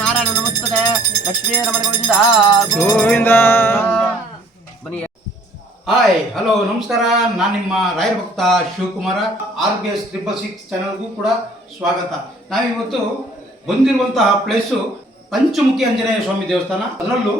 Narayana Lakshmi hi hello ನಮಸ್ಕಾರ. ನಾನು ನಿಮ್ಮ ರಾಯರ ಭಕ್ತ Shivakumar. R B S triple six ಚಾನಲ್ಗೂ ಕೂಡ ಸ್ವಾಗತ. ನಾವಿವತ್ತು ಬಂದಿರುವಂತಹ ಪ್ಲೇಸು ಪಂಚಮುಖಿ ಆಂಜನೇಯ ಸ್ವಾಮಿ ದೇವಸ್ಥಾನ. ಅದರಲ್ಲೂ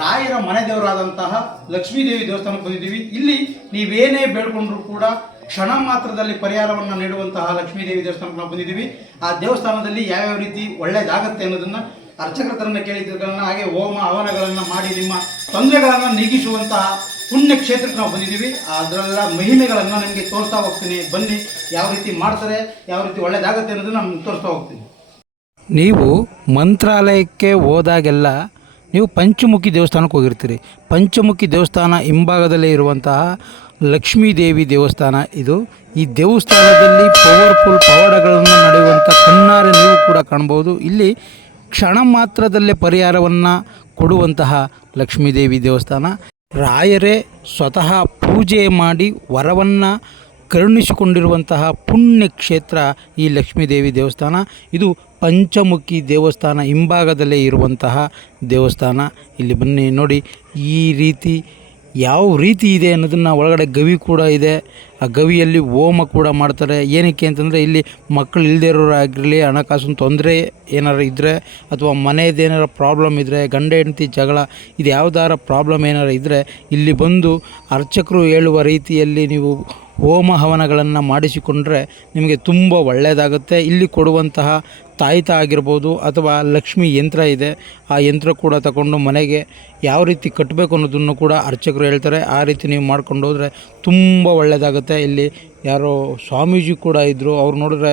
ರಾಯರ ಮನೆ ದೇವರಾದಂತಹ ಲಕ್ಷ್ಮೀದೇವಿ ದೇವಸ್ಥಾನಕ್ಕೆ ಬಂದಿದ್ದೀವಿ. ಇಲ್ಲಿ ನೀವೇನೇ ಬೇಡ್ಕೊಂಡ್ರು ಕೂಡ ಕ್ಷಣ ಮಾತ್ರದಲ್ಲಿ ಪರಿಹಾರವನ್ನು ನೀಡುವಂತಹ ಲಕ್ಷ್ಮೀದೇವಿ ದೇವಸ್ಥಾನಕ್ಕೆ ನಾವು ಬಂದಿದ್ದೀವಿ. ಆ ದೇವಸ್ಥಾನದಲ್ಲಿ ಯಾವ್ಯಾವ ರೀತಿ ಒಳ್ಳೇದಾಗತ್ತೆ ಅನ್ನೋದನ್ನ ಅರ್ಚಕರ ತರನ್ನ ಕೇಳಿದ್ದಗಳನ್ನ ಹಾಗೆ ಹೋಮ ಹವನಗಳನ್ನ ಮಾಡಿ ನಿಮ್ಮ ತೊಂದರೆಗಳನ್ನು ನೀಗಿಸುವಂತಹ ಪುಣ್ಯ ಕ್ಷೇತ್ರಕ್ಕೆ ನಾವು ಬಂದಿದ್ದೀವಿ. ಅದರೆಲ್ಲ ಮಹಿಮೆಗಳನ್ನು ನಿಮಗೆ ತೋರಿಸ್ತಾ ಹೋಗ್ತೀನಿ. ಬನ್ನಿ, ಯಾವ ರೀತಿ ಮಾಡ್ತಾರೆ, ಯಾವ ರೀತಿ ಒಳ್ಳೇದಾಗತ್ತೆ ಅನ್ನೋದನ್ನ ನಾನು ತೋರಿಸ್ತಾ ಹೋಗ್ತೀನಿ. ನೀವು ಮಂತ್ರಾಲಯಕ್ಕೆ ಹೋದಾಗೆಲ್ಲ ನೀವು ಪಂಚಮುಖಿ ದೇವಸ್ಥಾನಕ್ಕೆ ಹೋಗಿರ್ತೀರಿ. ಪಂಚಮುಖಿ ದೇವಸ್ಥಾನ ಹಿಂಭಾಗದಲ್ಲೇ ಇರುವಂತಹ ಲಕ್ಷ್ಮೀದೇವಿ ದೇವಸ್ಥಾನ ಇದು. ಈ ದೇವಸ್ಥಾನದಲ್ಲಿ ಪವರ್ಫುಲ್ ಪವಾಡಗಳನ್ನು ನಡೆಯುವಂಥ ಕಣ್ಣಾರೆ ನೀವು ಕೂಡ ಕಾಣ್ಬೋದು ಇಲ್ಲಿ ಕ್ಷಣ ಮಾತ್ರದಲ್ಲೇ ಪರಿಹಾರವನ್ನು ಕೊಡುವಂತಹ ಲಕ್ಷ್ಮೀದೇವಿ ದೇವಸ್ಥಾನ. ರಾಯರೇ ಸ್ವತಃ ಪೂಜೆ ಮಾಡಿ ವರವನ್ನು ಕರುಣಿಸಿಕೊಂಡಿರುವಂತಹ ಪುಣ್ಯ ಕ್ಷೇತ್ರ ಈ ಲಕ್ಷ್ಮೀದೇವಿ ದೇವಸ್ಥಾನ. ಇದು ಪಂಚಮುಖಿ ದೇವಸ್ಥಾನ ಹಿಂಭಾಗದಲ್ಲೇ ಇರುವಂತಹ ದೇವಸ್ಥಾನ. ಇಲ್ಲಿ ಬನ್ನಿ ನೋಡಿ ಈ ರೀತಿ ಯಾವ ರೀತಿ ಇದೆ ಅನ್ನೋದನ್ನು ಒಳಗಡೆ ಗವಿ ಕೂಡ ಇದೆ. ಆ ಗವಿಯಲ್ಲಿ ಹೋಮ ಕೂಡ ಮಾಡ್ತಾರೆ. ಏನಕ್ಕೆ ಅಂತಂದರೆ ಇಲ್ಲಿ ಮಕ್ಕಳು ಇಲ್ಲದೇ ಇರೋರಾಗಿರಲಿ ಹಣಕಾಸಿನ ತೊಂದರೆ ಏನಾರು ಇದ್ದರೆ ಅಥವಾ ಮನೆಯದ್ದು ಏನಾರು ಪ್ರಾಬ್ಲಮ್ ಇದ್ದರೆ ಗಂಡ, ಹೆಂಡತಿ ಜಗಳ, ಇದು ಯಾವುದಾರ ಪ್ರಾಬ್ಲಮ್ ಏನಾರು ಇದ್ದರೆ ಇಲ್ಲಿ ಬಂದು ಅರ್ಚಕರು ಹೇಳುವ ರೀತಿಯಲ್ಲಿ ನೀವು ಹೋಮ ಹವನಗಳನ್ನು ಮಾಡಿಸಿಕೊಂಡ್ರೆ ನಿಮಗೆ ತುಂಬ ಒಳ್ಳೆಯದಾಗುತ್ತೆ ಇಲ್ಲಿ ಕೊಡುವಂತಹ ತಾಯ್ತ ಆಗಿರ್ಬೋದು ಅಥವಾ ಲಕ್ಷ್ಮಿ ಯಂತ್ರ ಇದೆ, ಆ ಯಂತ್ರ ಕೂಡ ತಗೊಂಡು ಮನೆಗೆ ಯಾವ ರೀತಿ ಕಟ್ಟಬೇಕು ಅನ್ನೋದನ್ನು ಕೂಡ ಅರ್ಚಕರು ಹೇಳ್ತಾರೆ. ಆ ರೀತಿ ನೀವು ಮಾಡ್ಕೊಂಡು ಹೋದರೆ ತುಂಬ ಒಳ್ಳೆಯದಾಗುತ್ತೆ ಇಲ್ಲಿ ಯಾರೋ ಸ್ವಾಮೀಜಿ ಕೂಡ ಇದ್ದರು ಅವ್ರು ನೋಡಿದ್ರೆ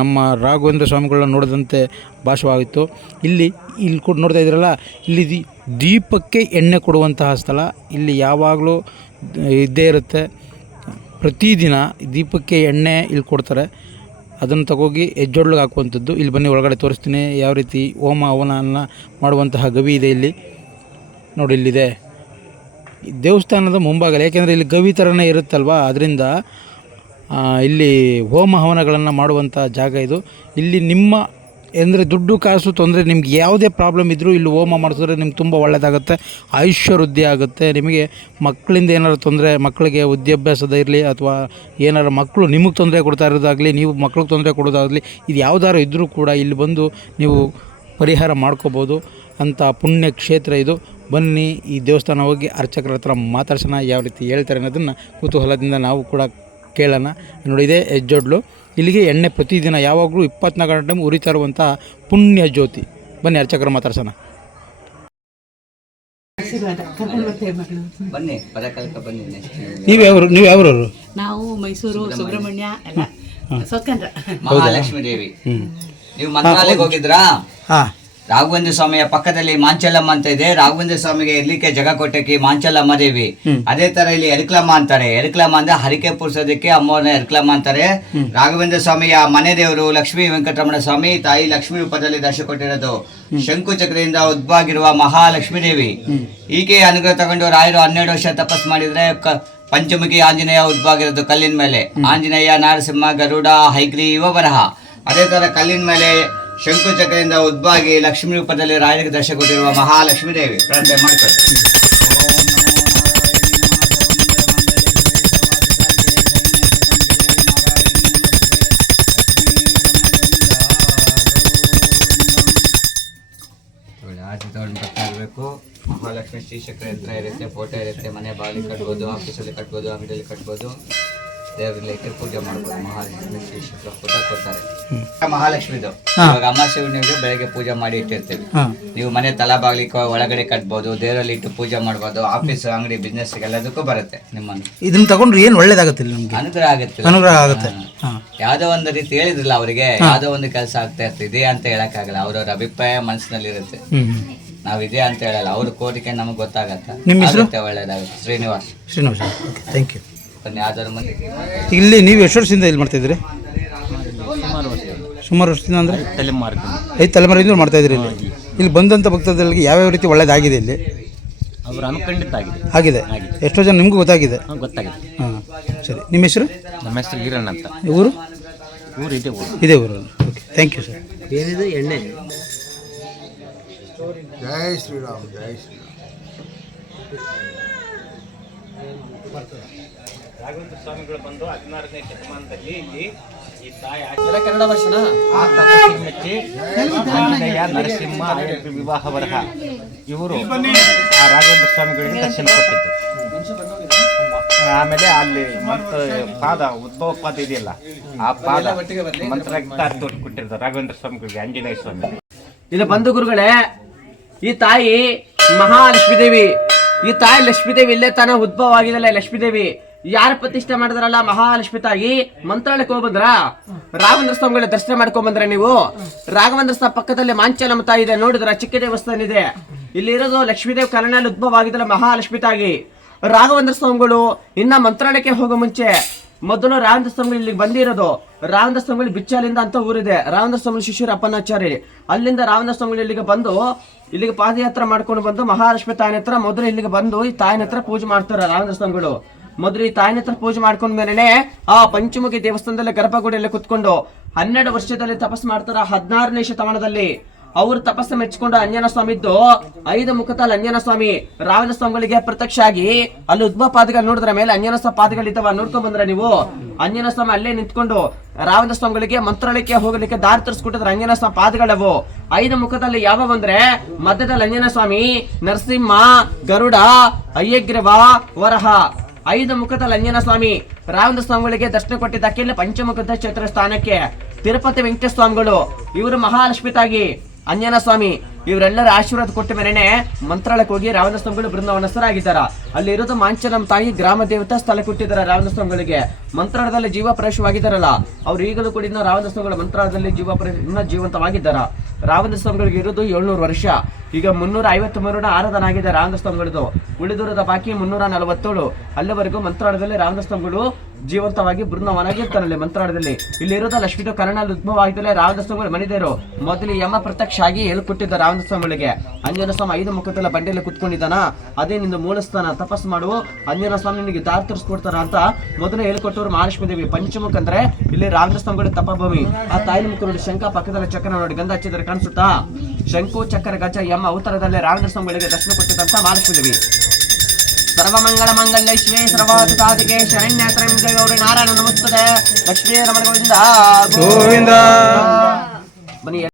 ನಮ್ಮ ರಾಘವೇಂದ್ರ ಸ್ವಾಮಿಗಳನ್ನ ನೋಡಿದಂತೆ ಭಾಷವಾಗಿತ್ತು ಇಲ್ಲಿ ಇಲ್ಲಿ ಕೂಡ ನೋಡ್ತಾ ಇದ್ರಲ್ಲ ಇಲ್ಲಿ ದೀಪಕ್ಕೆ ಎಣ್ಣೆ ಕೊಡುವಂತಹ ಸ್ಥಳ. ಇಲ್ಲಿ ಯಾವಾಗಲೂ ಇದ್ದೇ ಇರುತ್ತೆ. ಪ್ರತಿದಿನ ದೀಪಕ್ಕೆ ಎಣ್ಣೆ ಇಲ್ಲಿ ಕೊಡ್ತಾರೆ. ಅದನ್ನು ತಗೋಗಿ ಹೆಜ್ಜೊಡ್ಲಿಗೆ ಹಾಕುವಂಥದ್ದು. ಇಲ್ಲಿ ಬನ್ನಿ, ಒಳಗಡೆ ತೋರಿಸ್ತೀನಿ ಯಾವ ರೀತಿ ಹೋಮ ಹವನವನ್ನು ಮಾಡುವಂತಹ ಗವಿ ಇದೆ ಇಲ್ಲಿ. ನೋಡಿ, ಇಲ್ಲಿದೆ. ದೇವಸ್ಥಾನದ ಮುಂಭಾಗ ಯಾಕೆಂದರೆ ಇಲ್ಲಿ ಗವಿ ಥರನೇ ಇರುತ್ತಲ್ವ? ಅದರಿಂದ ಇಲ್ಲಿ ಹೋಮ ಹವನಗಳನ್ನು ಮಾಡುವಂಥ ಜಾಗ ಇದು. ಇಲ್ಲಿ ನಿಮ್ಮ ಅಂದರೆ ದುಡ್ಡು ಕಾಸು ತೊಂದರೆ, ನಿಮ್ಗೆ ಯಾವುದೇ ಪ್ರಾಬ್ಲಮ್ ಇದ್ದರೂ ಇಲ್ಲಿ ಹೋಮ ಮಾಡಿಸಿದ್ರೆ ನಿಮ್ಗೆ ತುಂಬ ಒಳ್ಳೆಯದಾಗುತ್ತೆ ಆಯುಷ್ಯ ವೃದ್ಧಿ ಆಗುತ್ತೆ. ನಿಮಗೆ ಮಕ್ಕಳಿಂದ ಏನಾದ್ರು ತೊಂದರೆ, ಮಕ್ಕಳಿಗೆ ವಿದ್ಯಾಭ್ಯಾಸದ ಇರಲಿ ಅಥವಾ ಏನಾದ್ರು ಮಕ್ಕಳು ನಿಮಗೆ ತೊಂದರೆ ಕೊಡ್ತಾ ಇರೋದಾಗಲಿ, ನೀವು ಮಕ್ಳಿಗೆ ತೊಂದರೆ ಕೊಡೋದಾಗಲಿ, ಇದು ಯಾವುದಾದ್ರು ಇದ್ದರೂ ಕೂಡ ಇಲ್ಲಿ ಬಂದು ನೀವು ಪರಿಹಾರ ಮಾಡ್ಕೋಬೋದು ಅಂತ ಪುಣ್ಯ ಕ್ಷೇತ್ರ ಇದು. ಬನ್ನಿ ಈ ದೇವಸ್ಥಾನ ಹೋಗಿ ಅರ್ಚಕರ ಹತ್ರ ಮಾತಾಡ್ಸೋಣ, ಯಾವ ರೀತಿ ಹೇಳ್ತಾರೆ ಅನ್ನೋದನ್ನು ಕುತೂಹಲದಿಂದ ನಾವು ಕೂಡ ಕೇಳೋಣ. ನೋಡಿ, ಇದೇ ಹೆಜ್ಜೊಡ್ಲು. ಇಲ್ಲಿಗೆ ಎಣ್ಣೆ ಪ್ರತಿದಿನ ಯಾವಾಗಲೂ ಇಪ್ಪತ್ನಾಲ್ಕು ಗಂಟೆ ಟೈಮ್ ಉರಿತಾ ಇರುವಂಥ ಪುಣ್ಯ ಜ್ಯೋತಿ. ಬನ್ನಿ ಅರ್ಚಕರ ಮಾತಾಡ್ಸೋಣ. ಬನ್ನಿ ನೀವು ಯಾವ ನೀವು ನಾವು ಮೈಸೂರು ಸುಬ್ರಹ್ಮಣ್ಯ. ಎಲ್ಲ ಸತ್ಕಂಡ್ರ. ಮಹಾಲಕ್ಷ್ಮೀ ದೇವಿ. ನೀವು ಮಂತ್ರಾಲಯಕ್ಕೆ ಹೋಗಿದ್ರಾ? ಹಾಂ. ರಾಘವೇಂದ್ರ ಸ್ವಾಮಿಯ ಪಕ್ಕದಲ್ಲಿ ಮಾಂಚಲಮ್ಮ ಅಂತ ಇದೆ. ರಾಘವೇಂದ್ರ ಸ್ವಾಮಿಗೆ ಇರ್ಲಿಕ್ಕೆ ಜಗ ಕೊಟ್ಟಕ್ಕೆ ಮಾಂಚಲಮ್ಮ ದೇವಿ. ಅದೇ ತರ ಇಲ್ಲಿ ಎರಿಕ್ಲಮ್ಮ ಅಂತಾರೆ. ಎರಿಕ್ಲಮ್ಮ ಅಂದ್ರೆ ಹರಿಕೆ ಪುರ್ಸೋದಕ್ಕೆ ಅಮ್ಮವ್ರನ್ನ ಎರಿಕ್ಲಮ್ಮ ಅಂತಾರೆ. ರಾಘವೇಂದ್ರ ಸ್ವಾಮಿಯ ಮನೆ ದೇವರು ಲಕ್ಷ್ಮೀ ವೆಂಕಟರಮಣ ಸ್ವಾಮಿ ತಾಯಿ ಲಕ್ಷ್ಮಿ ರೂಪದಲ್ಲಿ ದರ್ಶ ಕೊಟ್ಟಿರೋದು. ಶಂಕು ಚಕ್ರದಿಂದ ಉದ್ಭವಾಗಿರುವ ಮಹಾಲಕ್ಷ್ಮೀ ದೇವಿ. ಈಕೆ ಅನುಗ್ರಹ ತಗೊಂಡು ರಾಯರು ಹನ್ನೆರಡು ವರ್ಷ ತಪಸ್ ಮಾಡಿದ್ರೆ ಪಂಚಮುಖಿ ಆಂಜನೇಯ ಉದ್ಭವಾಗಿರೋದು ಕಲ್ಲಿನ ಮೇಲೆ. ಆಂಜನೇಯ ನಾರಸಿಂಹ ಗರುಡ ಹೈಗ್ರೀವ ಬರಹ. ಅದೇ ತರ ಕಲ್ಲಿನ ಮೇಲೆ ಶಂಕು ಉದ್ಭಾಗಿ ಲಕ್ಷ್ಮೀ ರೂಪದಲ್ಲಿ ರಾಜಕೀಯ ದರ್ಶ ಕೊಟ್ಟಿರುವ ಮಹಾಲಕ್ಷ್ಮೀ ದೇವಿ. ಪ್ರಾರ್ಥನೆ ಮಾಡ್ಕೊಳ್ಳಿ. ಮಹಾಲಕ್ಷ್ಮಿ ಶ್ರೀಚಕ್ರ ಯಂತ್ರ ಇರುತ್ತೆ, ಫೋಟೋ ಇರುತ್ತೆ, ಮನೆ ಬಾಗಿಲು ಕಟ್ಬೋದು ಆಫೀಸಲ್ಲಿ ಕಟ್ಬೋದು, ಅಂಗಡಿಯಲ್ಲಿ ಕಟ್ಬೋದು. ದೇವರಲ್ಲಿ ಪೂಜೆ ಮಾಡ್ಬೋದು ಮಹಾಲಕ್ಷ್ಮಿ ಶ್ರೀಚಕ್ರ ಪೂಜೆ ಕೊಡ್ತಾರೆ. ಮಹಾಲಕ್ಷ್ಮಿದು ಇವಾಗ ಅಮ್ಮ ಶಿವನಿಗೆ ಬೆಳಗ್ಗೆ ಪೂಜೆ ಮಾಡಿ ಇಟ್ಟಿರ್ತೀವಿ. ನೀವು ಮನೆ ತಲಾ ಒಳಗಡೆ ಕಟ್ಬೋದು ದೇವರಲ್ಲಿ ಇಟ್ಟು ಪೂಜೆ ಮಾಡ್ಬೋದು ಆಫೀಸ್ ಅಂಗಡಿ ಬಿಸ್ನೆಸ್ ಎಲ್ಲದಕ್ಕೂ ಬರುತ್ತೆ ನಿಮ್ಮನ್ನು. ಇದನ್ನ ತಗೊಂಡ್ರೆ ಏನು ಒಳ್ಳೇದಾಗುತ್ತೆ ನಿಮ್ಗೆ? ಅನುಗ್ರಹ ಆಗುತ್ತೆ. ಅನುಗ್ರಹ ಆಗುತ್ತೆ. ಯಾವ್ದೋ ಒಂದು ರೀತಿ ಹೇಳಿದ್ರಲ್ಲ ಅವರಿಗೆ ಯಾವ್ದೋ ಒಂದು ಕೆಲಸ ಆಗ್ತಾ ಇರ್ತದೆ ಇದೆ ಅಂತ ಹೇಳಕ್ಕಾಗಲ್ಲ. ಅವ್ರವ್ರ ಅಭಿಪ್ರಾಯ ಮನಸ್ಸಿನಲ್ಲಿ ಇರುತ್ತೆ ನಾವು ಇದೆ ಅಂತ ಹೇಳಲ್ಲ. ಅವ್ರ ಕೋರಿಕೆ ನಮಗೆ ಗೊತ್ತಾಗತ್ತೆ. ಒಳ್ಳೇದಾಗುತ್ತೆ. ಶ್ರೀನಿವಾಸ್. ಶ್ರೀನಿವಾಸ್. ಥ್ಯಾಂಕ್ ಯು ಇಲ್ಲಿ ನೀವು ಎಷ್ಟು ವರ್ಷದಿಂದ ಇಲ್ಲಿ ಮಾಡ್ತಾಯಿದ್ರಿ ಸುಮಾರು ವರ್ಷದಿಂದ. ಅಂದರೆ? ಐದು ತಲೆಮಾರಿಂದ ಮಾಡ್ತಾ ಇದ್ರಿ ಇಲ್ಲಿ? ಇಲ್ಲಿ ಬಂದಂಥ ಭಕ್ತರಿಗೆ ಯಾವ್ಯಾವ ರೀತಿ ಒಳ್ಳೇದಾಗಿದೆ ಇಲ್ಲಿ? ಅವರು ಅನ್ಕೊಂಡಿದ್ದಾಗಿದೆ ಆಗಿದೆ. ಎಷ್ಟೋ ಜನ ನಿಮಗೂ ಗೊತ್ತಾಗಿದೆ? ಗೊತ್ತಾಗಿದೆ. ಹಾಂ ಸರಿ. ನಿಮ್ಮ ಹೆಸರು? ನಮ್ಮ ಹೆಸರು ಈರಣ್ಣ ಅಂತ. ಊರು? ಊರು ಇದೆ ಊರು. ಇದೇ ಊರಲ್ಲಿ ಓಕೆ ಥ್ಯಾಂಕ್ ಯು ಸರ್ ಏನಿದೆ ಎಣ್ಣೆ. ಜೈ ಶ್ರೀರಾಮ್ ಜೈ ಶ್ರೀರಾಮ್. ಕನ್ನಡ ವರ್ಷನ ಆ ತಪಸ್ಸಿಗೆ ಮೆಚ್ಚಿ ಆಂಜನೇಯ ನರಸಿಂಹ ಆಯನ ವಿವಾಹ ವರ್ಗ ಇವರು ಆ ರಾಘವೇಂದ್ರ ಸ್ವಾಮಿಗಳಿಗೆ ದರ್ಶನ ಕೊಟ್ಟಿದ್ದು. ಆಮೇಲೆ ಅಲ್ಲಿ ಮಂತ್ರ ಪಾದ ಉದ್ಭವ ಪಾದ ಇದೆಯಲ್ಲ ಆ ಪಾದ ಮಂತ್ರ ಕೊಟ್ಟಿರ್ತಾರೆ ರಾಘವೇಂದ್ರ ಸ್ವಾಮಿಗಳಿಗೆ ಆಂಜನೇಯ ಸ್ವಾಮಿ ಇದು ಬಂಧು ಗುರುಗಳೇ ಈ ತಾಯಿ ಮಹಾಲಕ್ಷ್ಮೀ ದೇವಿ ಈ ತಾಯಿ ಲಕ್ಷ್ಮೀದೇವಿ ಇಲ್ಲೇ ತಾನೇ ಉದ್ಭವ ಆಗಿದಲ್ಲ ಲಕ್ಷ್ಮೀ ದೇವಿ ಯಾರು ಪ್ರತಿಷ್ಠೆ ಮಾಡಿದ್ರಲ್ಲ ಮಹಾಲಕ್ಷ್ಮಿ ತಾಯಿ? ಮಂತ್ರಾಲಯಕ್ಕೆ ಹೋಗ್ಬಂದ್ರ ರಾಘವೇಂದ್ರ ಸ್ವಾಮಿಗಳ ದರ್ಶನ ಮಾಡ್ಕೊಂಡ್ ಬಂದ್ರ ನೀವು? ರಾಘವೇಂದ್ರ ಸ್ವಾಮಿ ಪಕ್ಕದಲ್ಲಿ ಮಾಂಚಲಮ್ಮ ತಾಯಿ ಇದೆ, ನೋಡಿದ್ರ? ಚಿಕ್ಕ ದೇವಸ್ಥಾನ ಇದೆ. ಇಲ್ಲಿ ಇರೋದು ಲಕ್ಷ್ಮೀ ದೇವಿ ಕನ್ನಡಲ್ಲಿ ಉದ್ಭವ ಮಹಾಲಕ್ಷ್ಮಿ ತಾಯಿ. ರಾಘವೇಂದ್ರ ಸ್ವಾಮಿಗಳು ಇನ್ನ ಮಂತ್ರಾಲಯಕ್ಕೆ ಹೋಗೋ ಮುಂಚೆ ಮೊದಲು ರಾಘವೇಂದ್ರ ಸ್ವಾಮಿ ಇಲ್ಲಿಗೆ ಬಂದಿರೋದು. ರಾಘವೇಂದ್ರ ಸ್ವಾಮಿಗಳು ಬಿಚ್ಚಾಲಿಂದ ಅಂತ ಊರಿದೆ. ರಾಘವೇಂದ್ರ ಸ್ವಾಮಿ ಶಿಶುರ ಅಪ್ಪನಾಚಾರ್ಯ ಅಲ್ಲಿಂದ ರಾಘವೇಂದ್ರ ಸ್ವಾಮಿ ಇಲ್ಲಿಗೆ ಬಂದು, ಇಲ್ಲಿಗೆ ಪಾದಯಾತ್ರೆ ಮಾಡ್ಕೊಂಡು ಬಂದು ಮಹಾಲಕ್ಷ್ಮಿ ತಾಯಿನ ಹತ್ರ ಮೊದಲು ಇಲ್ಲಿಗೆ ಬಂದು ಈ ತಾಯಿನ ಹತ್ರ ಪೂಜೆ ಮಾಡ್ತಾರೆ ರಾಘವೇಂದ್ರ ಸ್ವಾಮಿಗಳು. ಮೊದಲು ಈ ತಾಯಿನ ಹತ್ರ ಪೂಜೆ ಮಾಡ್ಕೊಂಡ ಮೇಲೆ ಆ ಪಂಚಮುಖಿ ದೇವಸ್ಥಾನದಲ್ಲಿ ಗರ್ಭಗುಡಿಯಲ್ಲಿ ಕುತ್ಕೊಂಡು ಹನ್ನೆರಡು ವರ್ಷದಲ್ಲಿ ತಪಸ್ ಮಾಡ್ತಾರ ಹದಿನಾರನೇ ಶತಮಾನದಲ್ಲಿ. ಅವ್ರ ತಪಸ್ಸು ಮೆಚ್ಚಿಕೊಂಡ ಅಂಜನ ಸ್ವಾಮಿ ಇದ್ದು ಐದು ಮುಖದಲ್ಲಿ ಅಂಜನ ಸ್ವಾಮಿ ರಾವಣ ಸ್ವಾಮಿಗಳಿಗೆ ಪ್ರತ್ಯಕ್ಷ ಆಗಿ ಅಲ್ಲಿ ಉದ್ಭವ ಪಾದಗಳು ನೋಡಿದ್ರ ಮೇಲೆ ಅಂಜನ ಸ್ವಾಮಿ ಪಾದಗಳಿದ್ದಾವ ನೋಡ್ಕೊಂಡ್ ಬಂದ್ರ ನೀವು. ಅಂಜನ ಸ್ವಾಮಿ ಅಲ್ಲೇ ನಿಂತ್ಕೊಂಡು ರಾವಣ ಸ್ವಾಮಿಗಳಿಗೆ ಮಂತ್ರಾಲಯಕ್ಕೆ ಹೋಗ್ಲಿಕ್ಕೆ ದಾರಿ ತರಿಸ್ಕೊಟ್ಟಿದ್ರೆ ಅಂಜನ ಸ್ವಾಮಿ ಪಾದಗಳವು ಐದು ಮುಖದಲ್ಲಿ ಯಾವ ಬಂದ್ರೆ ಮಧ್ಯದಲ್ಲಿ ಅಂಜನ ಸ್ವಾಮಿ ನರಸಿಂಹ, ಗರುಡ, ಅಯ್ಯಗ್ರವ, ವರಹ. ಐದು ಮುಖದ ಲಂಜನ ಸ್ವಾಮಿ. ರಾವಣ ಸ್ವಾಮಿಗಳಿಗೆ ದರ್ಶನ ಕೊಟ್ಟಿದ್ದಕ್ಕೆ ಪಂಚಮುಖದ ಕ್ಷೇತ್ರ ಸ್ಥಾನಕ್ಕೆ ತಿರುಪತಿ ವೆಂಕಟೇಶ ಸ್ವಾಮಿಗಳು ಇವರು ಮಹಾಲಕ್ಷ್ಮಿ ತಾಗಿ ಅಂಜನ ಸ್ವಾಮಿ ಇವರೆಲ್ಲರ ಆಶೀರ್ವಾದ ಕೊಟ್ಟ ಮೇಲೆನೆ ಮಂತ್ರಾಲಯಕ್ಕೆ ಹೋಗಿ ರಾವಣ ಸ್ವಾಮಿಗಳು ಬೃಂದಾವನಸ್ಥರಾಗಿದ್ದಾರ ಅಲ್ಲಿ ಇರೋದು ಮಾಂಚನಂ ತಾಯಿ ಗ್ರಾಮ ದೇವತಾ ಸ್ಥಳ ಕೊಟ್ಟಿದ್ದಾರೆ ರಾವಣ ಸ್ವಾಮಿಗಳಿಗೆ ಮಂತ್ರಾಲಯದಲ್ಲಿ ಜೀವ ಪ್ರವೇಶವಾಗಿದ್ದಾರಲ್ಲ, ಅವ್ರು ಈಗಲೂ ಕೂಡ ಇನ್ನೂ ರಾವಣ ಸ್ವಾಮಿಗಳ ಮಂತ್ರಾಲಯದಲ್ಲಿ ಜೀವ ಜೀವಂತವಾಗಿದ್ದಾರ. ರಾವಣ ಸ್ವಾಮಿಗಳಿಗೆ ಇರೋದು ಏಳ್ನೂರು ವರ್ಷ. ಈಗ ಮುನ್ನೂರ ಐವತ್ತು ಮೂರರ ಆರಾಧನ ಆಗಿದೆ ರಾವಣ ಸ್ವಾಮಿಗಳದು ಉಳಿದಿರೋದ ಬಾಕಿ ಮುನ್ನೂರ ನಲವತ್ತೇಳು. ಅಲ್ಲಿವರೆಗೂ ಮಂತ್ರಾಲಯದಲ್ಲಿ ರಾವಣ ಸ್ವಾಮಿಗಳು ಜೀವಂತವಾಗಿ ಬೃಂದಾವನಾಗಿರ್ತಾರಲ್ಲಿ ಮಂತ್ರಾಲಯದಲ್ಲಿ. ಇಲ್ಲಿ ಇರೋದ ಲಕ್ಷ್ಮೀ ಕರ್ಣಲ್ಲಿ ಉದ್ಭವ ಆಗಿದ್ದಲ್ಲೇ ರಾವಣ ಸ್ವಾಮಿ ಮೊದಲು ಯಮ ಪ್ರತ್ಯಕ್ಷ ಆಗಿ ಹೇಳ್ಕೊಟ್ಟಿದ್ದ ರಾವಣ ಸ್ವಾಮಿಗಳಿಗೆ ಸ್ವಾಮಿ ಐದು ಮುಖದಲ್ಲ ಬಂಡೆಯಲ್ಲಿ ಕುತ್ಕೊಂಡಿದ್ದಾನ? ಅದೇ ನಿಂದು ಮೂಲಸ್ಥಾನ. ತಪಸ್ ಮಾಡು. ಅಂಜನ ಸ್ವಾಮಿ ನಿನಗೆ ದಾರಿ ತೋರಿಸ್ಕೊಡ್ತಾರ ಅಂತ ಮೊದಲು ಹೇಳ್ಕೊಟ್ಟವ್ರು ಮಹಾಲಕ್ಷ್ಮೀ ದೇವಿ? ಪಂಚಮುಖ ಅಂದ್ರೆ ಇಲ್ಲಿ ರಾವಣ ಸ್ವಾಮಿಗಳ ತಪಭೂಮಿ. ಆ ತಾಯಿ ಮುಖ ನೋಡಿ ಶಂಕ ಪಕ್ಕದಲ್ಲಿ ಚಕ್ರ ನೋಡಿ ಗಂಧ ಹಚ್ಚಿದ್ರೆ ಕಾಣಿಸುತ್ತಾ? ಶಂಕು, ಚಕ್ರ, ಗಜ, ಯಮ, ಅವತಾರದಲ್ಲೇ ರಾವಣ ಸ್ವಾಮಿಗಳಿಗೆ ದರ್ಶನ ಕೊಟ್ಟಿದ್ದಂತ ಮಹಾಲಕ್ಷ್ಮೀ ದೇವಿ. ಸರ್ವಮಂಗಳ ಮಂಗಲ್ಯ ಶಿವೇ ಸರ್ವಾದಿ ಸಾಧಿಕೆ ಶರಣ್ಯ ಗೌರಿ ನಾರಾಯಣ ನಮಸ್ತದೆ. ಲಕ್ಷ್ಮೀ ರಮಣ ಗೋವಿಂದ. ಗೋವಿಂದ. ಬನ್ನಿ.